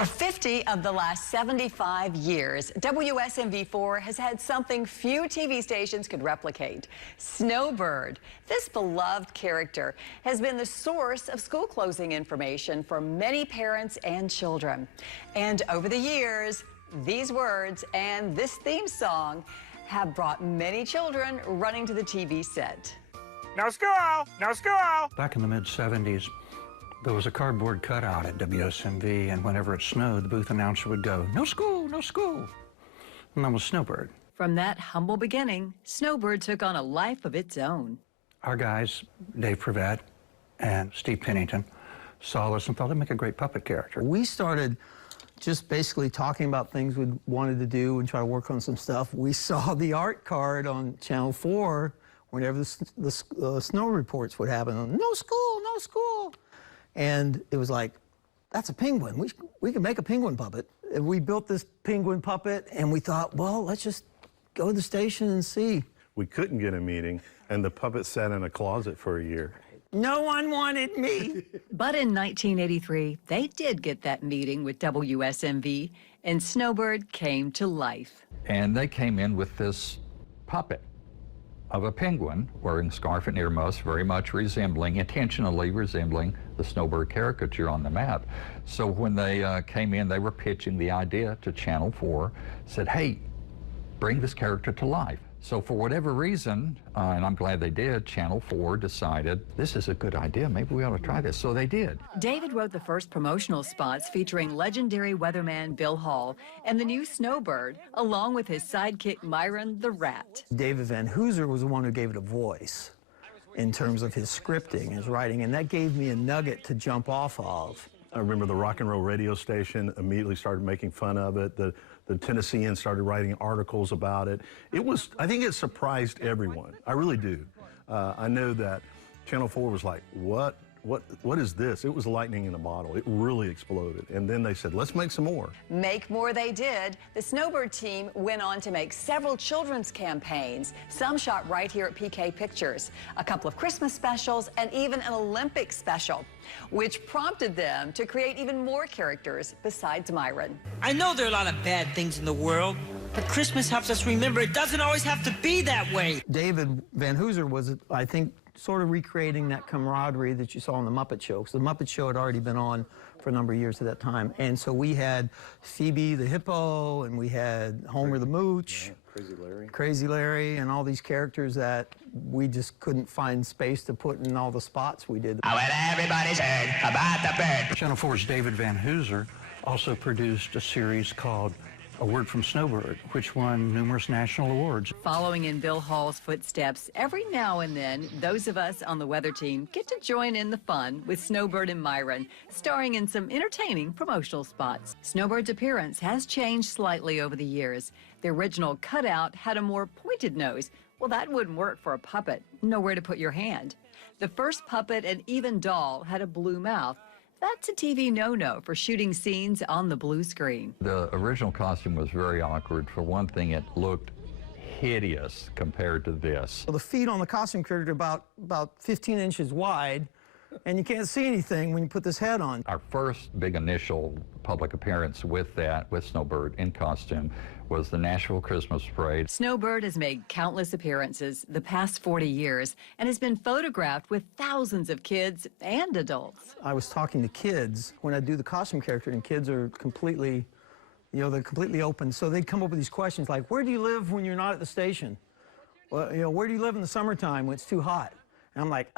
For 50 of the last 75 years, WSMV4 has had something few TV stations could replicate. Snowbird. This beloved character has been the source of school closing information for many parents and children. And over the years, these words and this theme song have brought many children running to the TV set. No school! No school! Back in the mid-70s, there was a cardboard cutout at WSMV, and whenever it snowed, the booth announcer would go, "No school, no school." And that was Snowbird. From that humble beginning, Snowbird took on a life of its own. Our guys, Dave Prevet and Steve Pennington, saw us and thought they'd make a great puppet character. We started just basically talking about things we wanted to do and try to work on some stuff. We saw the art card on Channel 4 whenever the snow reports would happen. No school, no school. And it was like, that's a penguin. We can make a penguin puppet. And we built this penguin puppet, and we thought, well, let's just go to the station and see. We couldn't get a meeting, and the puppet sat in a closet for a year. No one wanted me. But in 1983, they did get that meeting with WSMV, and Snowbird came to life. And they came in with this puppet of a penguin wearing scarf and earmuffs, very much intentionally resembling the Snowbird caricature on the map. So when they came in, they were pitching the idea to Channel 4, said, hey, bring this character to life. So for whatever reason, and I'm glad they did, Channel 4 decided this is a good idea, maybe we ought to try this. So they did. David wrote the first promotional spots featuring legendary weatherman Bill Hall and the new Snowbird, along with his sidekick Myron the Rat. David Van Hooser was the one who gave it a voice in terms of his scripting, his writing, and that gave me a nugget to jump off of. I remember the rock and roll radio station immediately started making fun of it. The Tennesseans started writing articles about it. I think it surprised everyone. I really do. I know that Channel 4 was like, what is this? It was lightning in a bottle. It really exploded. And then they said, let's make some more. Make more they did. The Snowbird team went on to make several children's campaigns, some shot right here at PK Pictures, a couple of Christmas specials, and even an Olympic special, which prompted them to create even more characters besides Myron. I know there are a lot of bad things in the world, but Christmas helps us remember it doesn't always have to be that way. David Van Hooser was, I think, sort of recreating that camaraderie that you saw on The Muppet Show, because The Muppet Show had already been on for a number of years at that time. And so we had Phoebe the Hippo, and we had Homer the Mooch, Crazy Larry, and all these characters that we just couldn't find space to put in all the spots we did. Oh, well, everybody's heard about the bird. Channel 4's David Van Hooser also produced a series called A Word from Snowbird, which won numerous national awards. Following in Bill Hall's footsteps, every now and then, those of us on the weather team get to join in the fun with Snowbird and Myron, starring in some entertaining promotional spots. Snowbird's appearance has changed slightly over the years. The original cutout had a more pointed nose. Well, that wouldn't work for a puppet. Nowhere to put your hand. The first puppet and even doll had a blue mouth. That's a TV no-no for shooting scenes on the blue screen. The original costume was very awkward. For one thing, it looked hideous compared to this. So the feet on the costume character are about 15 inches wide, and you can't see anything when you put this head on. Our first big initial public appearance with Snowbird in costume was the Nashville Christmas Parade. Snowbird has made countless appearances the past 40 years and has been photographed with thousands of kids and adults. I was talking to kids when I do the costume character, and kids are completely, they're completely open. So they'd come up with these questions like, where do you live when you're not at the station? Well, where do you live in the summertime when it's too hot? And I'm like,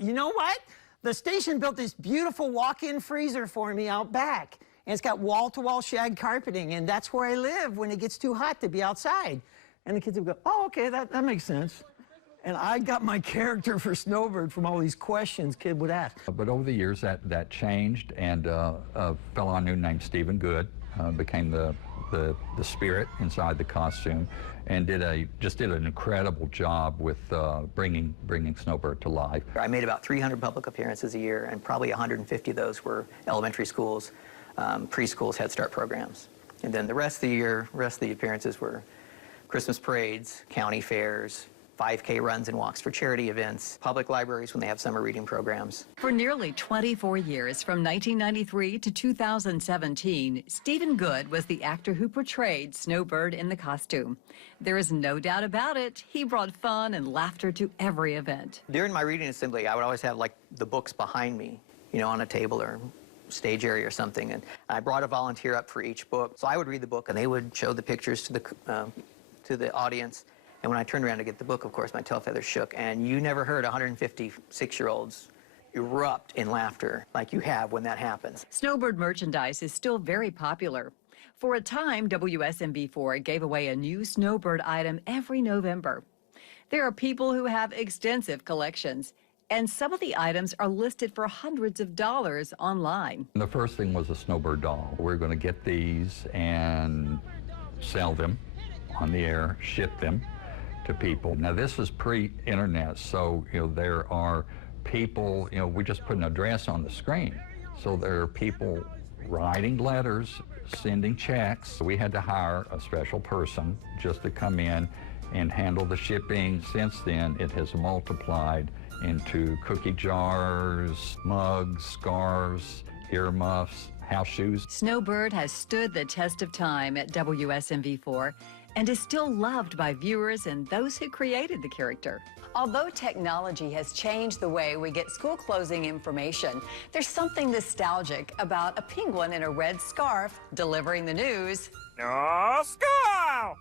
you know what? The station built this beautiful walk-in freezer for me out back. And it's got wall-to-wall shag carpeting, and that's where I live when it gets too hot to be outside. And the kids would go, oh, okay, that makes sense. And I got my character for Snowbird from all these questions kids would ask. But over the years, that changed, and a fellow I knew named Stephen Good became the spirit inside the costume, and just did an incredible job with bringing Snowbird to life. I made about 300 public appearances a year, and probably 150 of those were elementary schools, preschools, Head Start programs. And then the rest of the year, the appearances were Christmas parades, county fairs, 5K runs and walks for charity events, public libraries when they have summer reading programs. For nearly 24 years, from 1993 to 2017, Stephen Good was the actor who portrayed Snowbird in the costume. There is no doubt about it, he brought fun and laughter to every event. During my reading assembly, I would always have like the books behind me, you know, on a table or stage area or something, and I brought a volunteer up for each book. So I would read the book, and they would show the pictures to the audience. And when I turned around to get the book, of course, my tail feathers shook, and you never heard 156-year-olds erupt in laughter like you have when that happens. Snowbird merchandise is still very popular. For a time, WSMV4 gave away a new Snowbird item every November. There are people who have extensive collections, and some of the items are listed for hundreds of dollars online. The first thing was a Snowbird doll. We're going to get these and sell them on the air, ship them to people. Now, this is pre-internet, so there are people, we just put an address on the screen. So there are people writing letters, sending checks. We had to hire a special person just to come in and handle the shipping. Since then, it has multiplied into cookie jars, mugs, scarves, earmuffs, house shoes. Snowbird has stood the test of time at WSMV4 and is still loved by viewers and those who created the character. Although technology has changed the way we get school closing information, there's something nostalgic about a penguin in a red scarf delivering the news. No school!